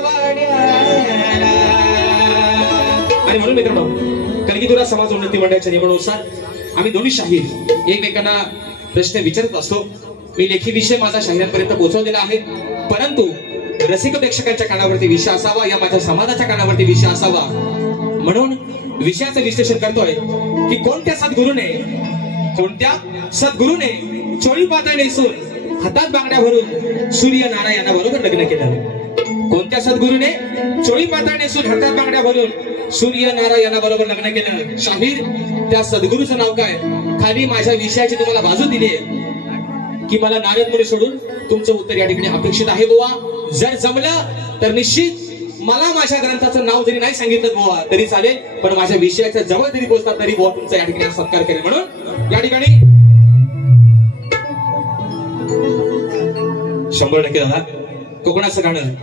वाड्याला. आणि म्हणून मित्रांनो कणकीधुरा समाज उन्नती मंडळाच्या नियमानुसार आम्ही दोन्ही शाहीर एकमेकांना प्रश्न विचारत असतो. मी लेखी विषय माझा शाहिरांपर्यंत पोहोचवलेला आहे, परंतु रसिक प्रेक्षकांच्या कानावरती विषय असावा, या माझ्या समाजाच्या कानावरती विषय असावा म्हणून विषयाचं विश्लेषण करतोय की कोणत्या सद्गुरूने चोळी पातळ नेसून हातात बांगड्या भरून सूर्य नारायणाबरोबर लग्न केलं. कोणत्या सद्गुरूने चोळी पातळ नेसून हातात बांगड्या भरून सूर्य नारायणाबरोबर लग्न केलं. शाहीर त्या सद्गुरूचं नाव काय? खाली माझ्या विषयाची तुम्हाला बाजू दिली आहे की मला नारद मुनी सोडून तुमचं उत्तर या ठिकाणी अपेक्षित आहे बुवा. जर जमलं तर निश्चित मला माझ्या ग्रंथाचं नाव जरी नाही सांगितलं बुवा तरी चालेल, पण माझ्या विषयाच्या जवळ जरी पोहोचला तरी बुवा तुमचा या ठिकाणी सत्कार करेल. म्हणून या ठिकाणी 100% दादा कोकणाचं गाणं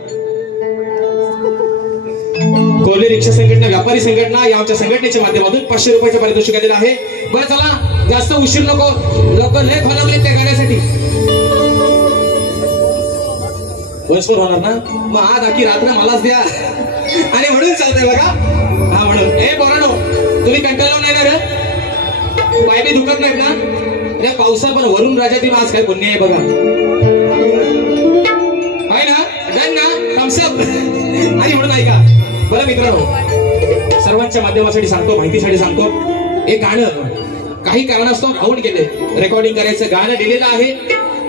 कोल्हे रिक्षा संघटना व्यापारी संघटना या आमच्या संघटनेच्या माध्यमातून 500 रुपयाचं पारितोषिक आलेलं आहे. बरं चला जास्त उशीर नको, लोक लय फलवले त्या गाण्यासाठी. वयस्कर होणार ना मग आज आखी रात्र मलाच द्या आणि म्हणून चालतंय बघा. हा म्हणून हे पोरांनो तुम्ही कंटाळून नाही ना रे, पाय बी दुखत नाहीत ना त्या पावसात. पण वरून राजातील आज काय पुण्य आहे बघा, आहे ना डन ना थम्सअप. आणि म्हणून ऐका बरं मित्रांनो, सर्वांच्या माध्यमासाठी सांगतो, माहितीसाठी सांगतो, हे गाणं काही कारणास्तव राहून गेले. रेकॉर्डिंग करायचं गाणं दिलेलं आहे,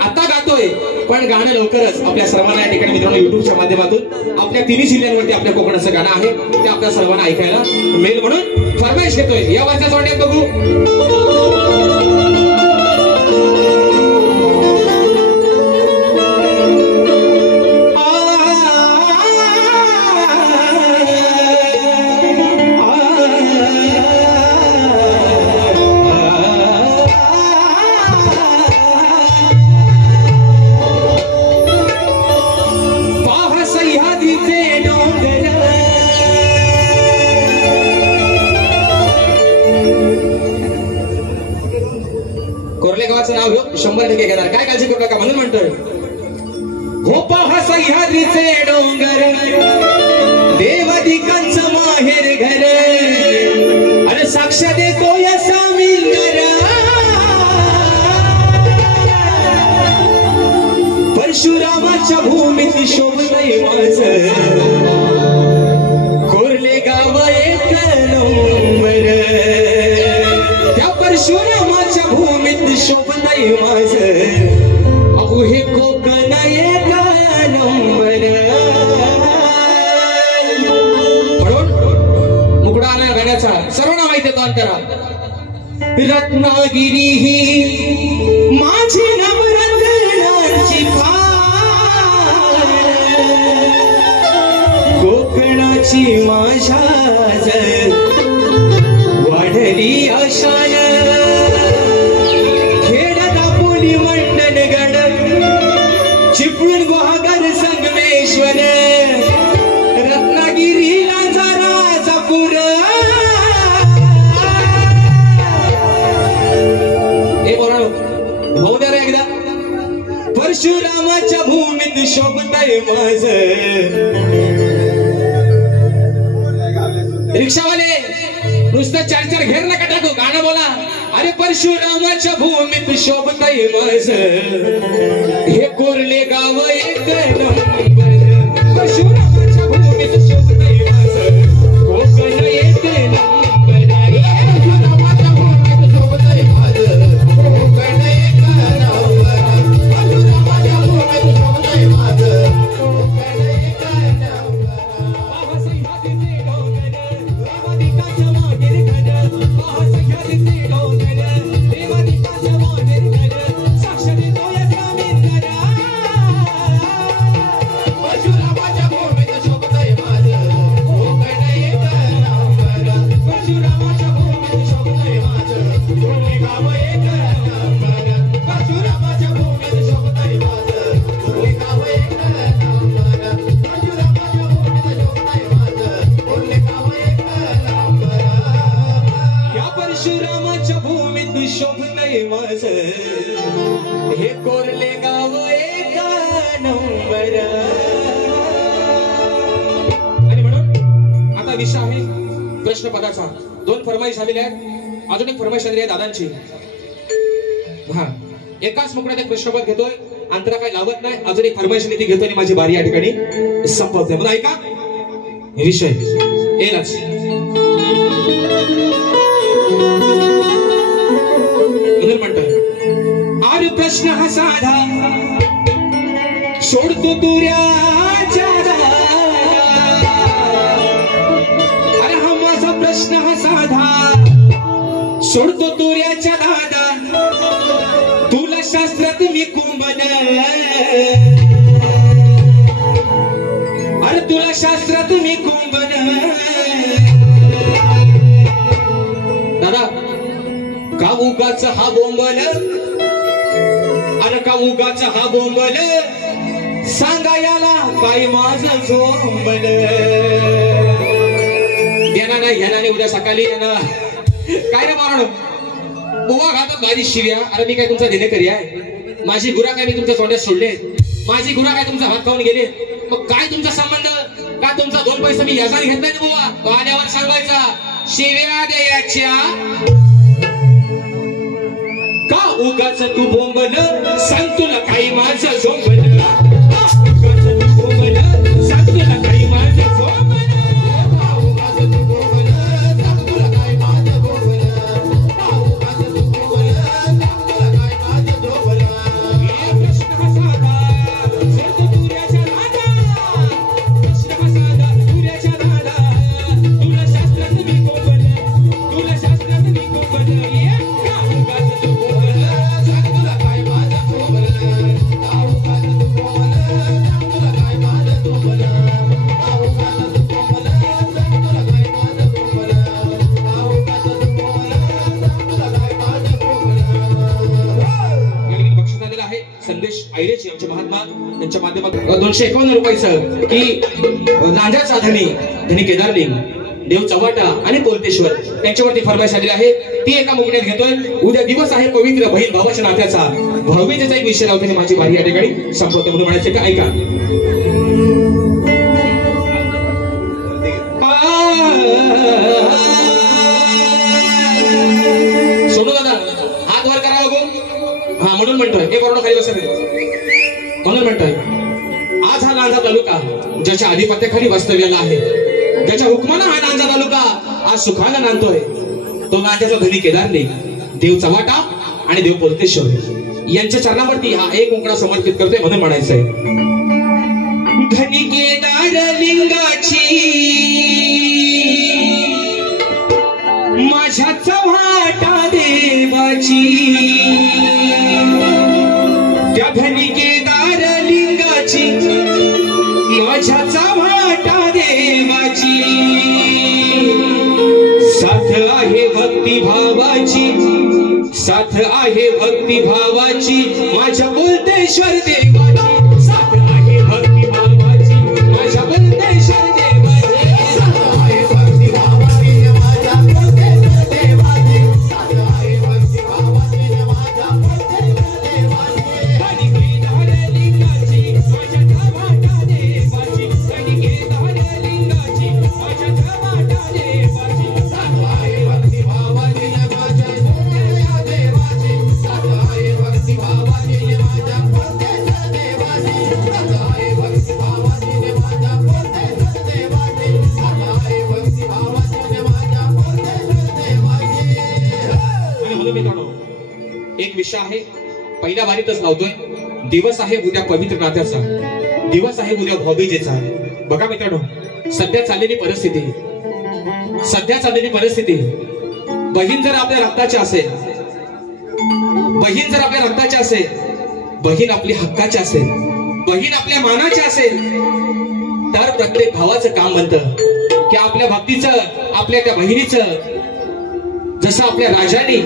आता गातोय, पण गाणं लवकरच आपल्या सर्वांना या ठिकाणी मित्रांनो युट्यूबच्या माध्यमातून आपल्या तिन्ही जिल्ह्यांवरती आपल्या कोकणाचं गाणं आहे ते आपल्या सर्वांना ऐकायला मिळेल म्हणून फरमाईश घेतोय. या वाच्या सोडण्यात बघू. नाव घेऊ 100% घेणार, काय काळजी करू नका. म्हणून म्हणतोय हो पहा सह्याद्रीचे डोंगर देवादिकांचं माहेर घर आणि साक्ष देतो या सामिंगर. परशुरामाच्या भूमीत शोभतय माझं कोरले गाव एक नंबर. त्या परशुरामाच्या भूमीत शोभतय माझं अहो हे कोकण एक नंबर. म्हणून मुकडा आला गाण्याचा सर्वांना माहिती आहे तो अंतरा. रत्नागिरी ही माझी नवरत्नांची खाण, कोकणाची माझ्या वाढली आशान. खेड दापोली मंडन गड चिपळूण गुहागर संगमेश्वर रत्नागिरीला जरा जपूर. हे बोला होऊ द्या रे एकदा. परशुरामाच्या भूमीत शोभतय माझं. रिक्षावाले नुसतं 4-4 घेर नका टाकू, गाणं बोला. अरे परशुरामाच्या भूमीत शोभतय माझं हे कोरले गाव एक नंबर. परशुरामाच्या भूमीत शोभतय माझं कोकण एक नंबर. परशुरामाच्या भूमीत शोभतय माझं कोकण एक नंबर. परशुरामाच्या भूमीत शोभतय माझं कोकण एक नंबर. विषय आहे प्रश्नपदाचा. 2 फरमाईश आलेल्या आहेत. अजून एक फरमाईश आलेली आहे दादांची. हा, एकाच मुकड्यात एक प्रश्नपद घेतोय, अंतरा काही लावत नाही. अजून एक फरमाईश ती घेतोय आणि माझी बारी या ठिकाणी संपवते. मला ऐका विषय येलाच. म्हणून म्हणतोय आर प्रश्न हा साधा सोडतो तुऱ्याच्या अरे हा माझा प्रश्न हा साधा सोडतो तुऱ्याच्या दादा तुला शास्त्रात मी कुंभन अरे तुला शास्त्रात मी कुंभन दादा का उगाच हा बोंबल अरे का उगाच हा बोंबल सांगा याला काय माझं झोंबल देणार नाही घेणार नाही उद्या सकाळी येणार काय रे मारण बुवा घातात माझी शिव्या. अरे मी काय तुमचा देणेकरी आहे? माझी गुरा काय मी तुमच्या तोंडात सोडले? माझी गुरा काय तुमचा हात खाऊन गेले? मग काय तुमचा संबंध? का तुमचा 2 पैसे मी याचाने घेतला नाही बुवा? तो आल्यावर सांगायचा शिव्या द्यायच्या का उगाच तू बोंबल सांग तुला काही माझं झोंबल उगाच तू बोंबल सांग तुला काही माझं झोंबल उगाच तू बोंबल सांग तुला काही माझं झोंबल उगाच तू बोंबल सांग तुला काही माझं झोंबल हे प्रश्न हा साधा सोडतो तुऱ्याच्या दादा प्रश्न हा साधा तुऱ्याच्या दादा तुला शास्त्रात मी कोंबल तुला शास्त्रात मी कोंबल का उगाच तू बोंबल सांग तुला काही माझं झोंबल संदेश आयरेची आमचे महात्मा यांच्या माध्यमातून 251 रुपयाचं की लांजाचा धनी केदारलिंग देव चव्हाटा आणि कोलतेश्वर त्यांच्यावरती फरमाईश आलेली आहे. ती एका मुकड्यात घेतोय. उद्या दिवस आहे पवित्र बहीण भावाच्या नात्याचा भाऊबीजेचा एक विषय लावतो माझी बारी या ठिकाणी संपवते म्हणून म्हणायचे का ऐका. सोनू दादा हात वर करा बघू. हा म्हणून म्हणतोय एक करोड खाली बसत म्हणून म्हणतोय आज हा लांजा तालुका ज्याच्या आधिपत्याखाली वास्तव्याला आहे ज्याच्या हुकमानं हा लांजा तालुका आज सुखानं नांदतोय तो लांजाचा धनी केदारलिंग देव चव्हाटा आणि देव कोलतेश्वर यांच्या चरणावरती हा एक मुकडा समर्पित करतोय म्हणून म्हणायचंय धनी केदारलिंगाची माझ्या चव्हाटा देवाची त्या धनी केदारलिंगाची माझ्या चव्हाटा देवाची साथ आहे भक्ती भावाची साथ आहे भक्ती भावाची माझ्या कोलतेश्वर देवाची साथ आहे भक्ती भावाची माझ्या कोलतेश्वर देवाची साथ आहे भक्ती भावाची माझ्या कोलतेश्वर देवाची साथ आहे भक्ती भावाची माझ्या कोलतेश्वर देवाची धनी केदारलिंगाची माझ्या चव्हाटा देवाची धनी केदारलिंगाची माझ्या चव्हाटा देवाची साथ आहे भक्ती भावाची माझ्या कोलतेश्वर देवाची साथ आहे भक्ती भावाची माझ्या कोलतेश्वर देवाची साथ आहे भक्ती भावाची माझ्या कोलतेश्वर देवाची साथ आहे भक्ती भावाची माझ्या कोलतेश्वर देवाची. आणि म्हणून मित्रांनो एक विषय आहे पहिल्या वारीतच लावतोय. दिवस आहे उद्या पवित्र नात्याचा दिवस आहे उद्या भाऊबीजेचा. बघा मित्रांनो सध्या चाललेली परिस्थिती बहीण जर आपल्या रक्ताची असेल बहीण आपली हक्काची असेल बहीण आपल्या मानाची असेल तर प्रत्येक भावाचं काम बनतं की आपल्या भक्तीचं आपल्या त्या बहिणीचं जसं आपल्या राजाने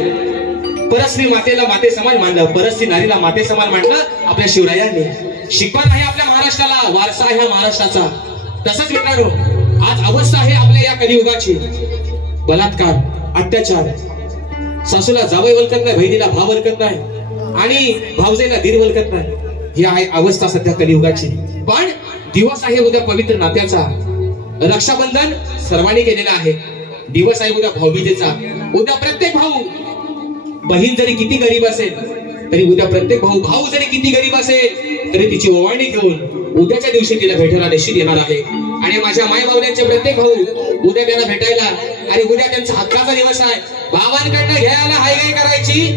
परस्त्री मातेला माते समान मानलं परस्त्री नारीला माते समान मानलं आपल्या शिवरायांनी. शिकवण आहे आपल्या महाराष्ट्राला वारसा आहे महाराष्ट्राचा. तसंच मित्रांनो आज अवस्था आहे आपल्या या कलियुगाची. बलात्कार अत्याचार सासूला जावई वलकत नाही बहिणीला भाव वलकत नाही आणि भावजेला दीर वलकत नाही ही आहे अवस्था सध्या कलियुगाची. पण दिवस आहे उद्या पवित्र नात्याचा रक्षाबंधन सर्वांनी केलेलं आहे. दिवस आहे उद्या भाऊबीजेचा. उद्या प्रत्येक भाऊ, बहीण जरी किती गरीब असेल तरी उद्या प्रत्येक भाऊ जरी किती गरीब असेल तरी तिची ओवाळणी घेऊन उद्याच्या दिवशी तिला भेटायला निश्चित येणार आहे. आणि माझ्या माय बावल्यांचे प्रत्येक भाऊ उद्या त्याला भेटायला, आणि उद्या त्यांचा हक्काचा दिवस आहे. भावांकडनं घ्यायला हायगाय करायची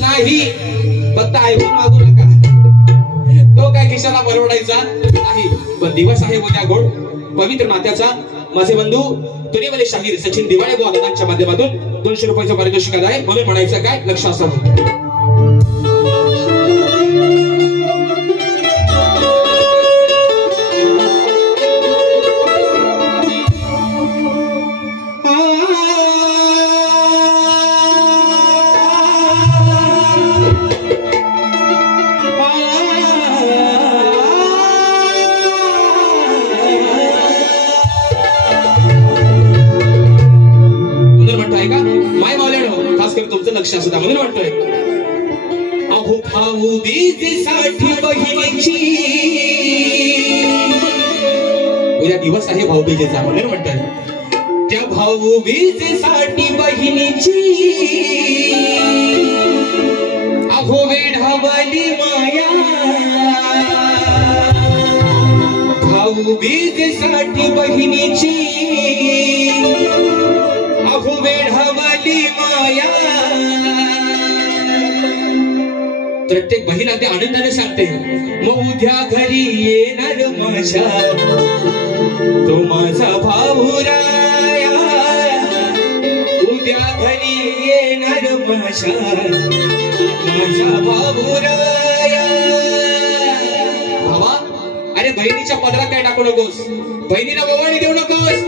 नाही, फक्त ऐकून मागू नका. तो काय खिशाला परवडायचा नाही, पण दिवस आहे उद्या गोड पवित्र नात्याचा. माझे बंधू तुरेवले शाहीर सचिन दिवाळे दादांच्या माध्यमातून 200 रुपयाचं पारितोषिक आहे. म्हणून म्हणायचं काय, लक्ष असावं. लक्ष असू द्या म्हणून म्हणतोय. अहो भाऊबीजेसाठी बहिणीची, उद्या दिवस आहे भाऊबीजेचा म्हणून म्हणतोय. त्या भाऊबीजेसाठी बहिणीची अहो वेढावली माया. भाऊबीजेसाठी बहिणीची अहो वेढावली माया. प्रत्येक बहीण अगदी आनंदाने सांगते, मग उद्या घरी येणार माझ्या तो माझा भाऊराया. उद्या घरी येणार माझ्या माझा भाऊराया. भावा, अरे बहिणीच्या पदरात काय टाकू नकोस, बहिणीला ओवाळणी देऊ नकोस,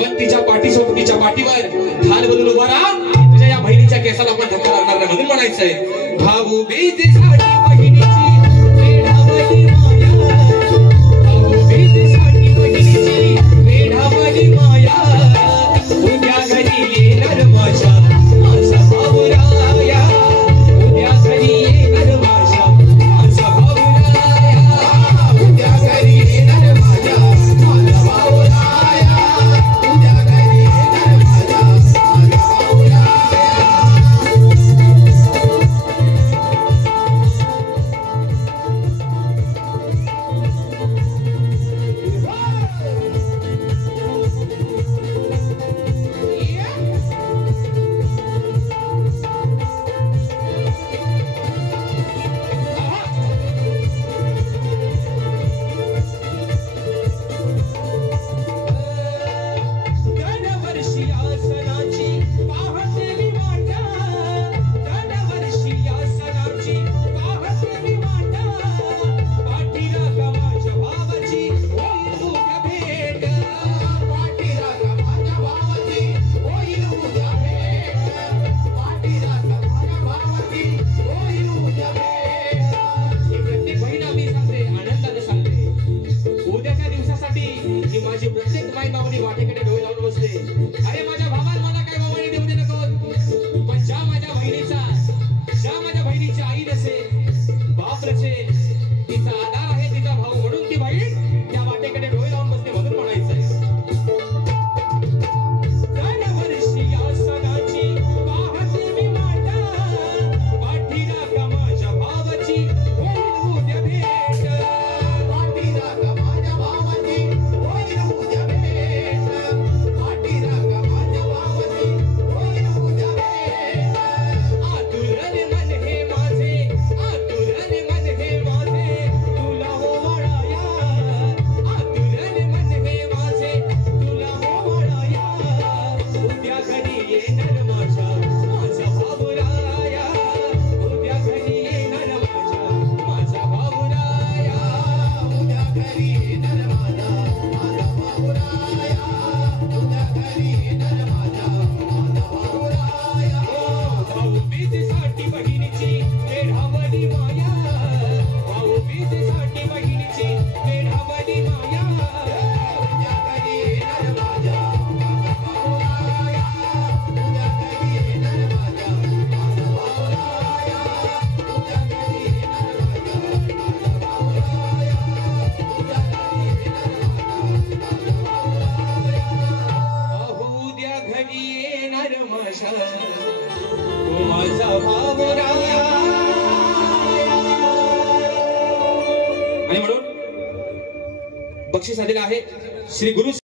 पण तिच्या पाठीसोबत तिच्या पाठीवर ढाल बदलून उभा राहा. तुझ्या या बहिणीच्या केसाला आपण धक्का लागणार नाही म्हणून म्हणायचंय. भाऊबीजेसाठी बहिणीची वेढावली माया. भाऊबीजेसाठी बहिणीची वेढावली माया. उद्या घरी येणार माझ्या माझा भाऊराया. उद्या घरी येणार माझ्या माझा भाऊराया. उद्या घरी येणार माझ्या माझा भाऊराया. उद्या घरी येणार माझ्या माझा भाऊराया. बक्षीस आलेलं आहे श्री गुरु